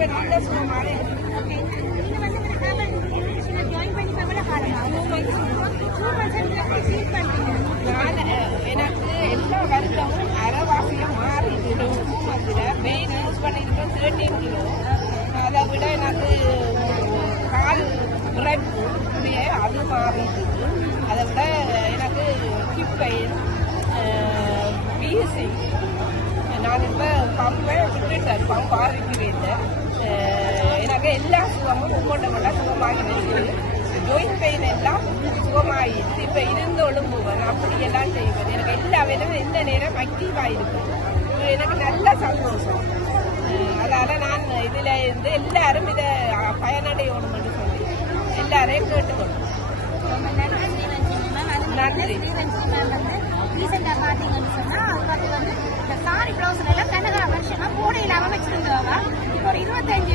இப்ப நல்ல சுகமாக இருக்கு. எனக்கு எல்லா வருஷமும் அரைவாசியம் மாறிது. 2 மந்த்ல மெயின் யூஸ் பண்ணிருக்கேன் 13 கிலோ. அதை விட எனக்கு கால் விரைப்பு அது மாறிடுது. அதை விட எனக்கு கிப்பை பிஎஸ்சி நான் இப்போ பம்பை விட்டுட்டேன். பம்ப் ஆரம்பிக்கிறேன். எனக்கு எல்லா சுகமும் உங்கள்கிட்ட சுகமாகி இருக்குது. ஜோயின்ட் பெயின் எல்லாம் சுகமாகிடுது. இப்போ இருந்து ஒழுங்குவேன் அப்படியெல்லாம் செய்வேன். எனக்கு எல்லா வேலையும் எந்த நேரம் ஆக்டிவாக இருக்கும். எனக்கு நல்ல சந்தோஷம். அதனால நான் இதில் இருந்து எல்லாரும் இதை பயனடையணும்னு சொல்லி எல்லாரையும் கேட்டுக்கணும். நன்றி. ரீசெண்டாக பார்த்தீங்கன்னு சொன்னால் அது வந்து இந்த சாரி ப்ளவுஸ்ல எல்லாம் கனகா வருஷமா போட இல்லாமல் வச்சிருந்தவங்க இப்போ ஒரு 25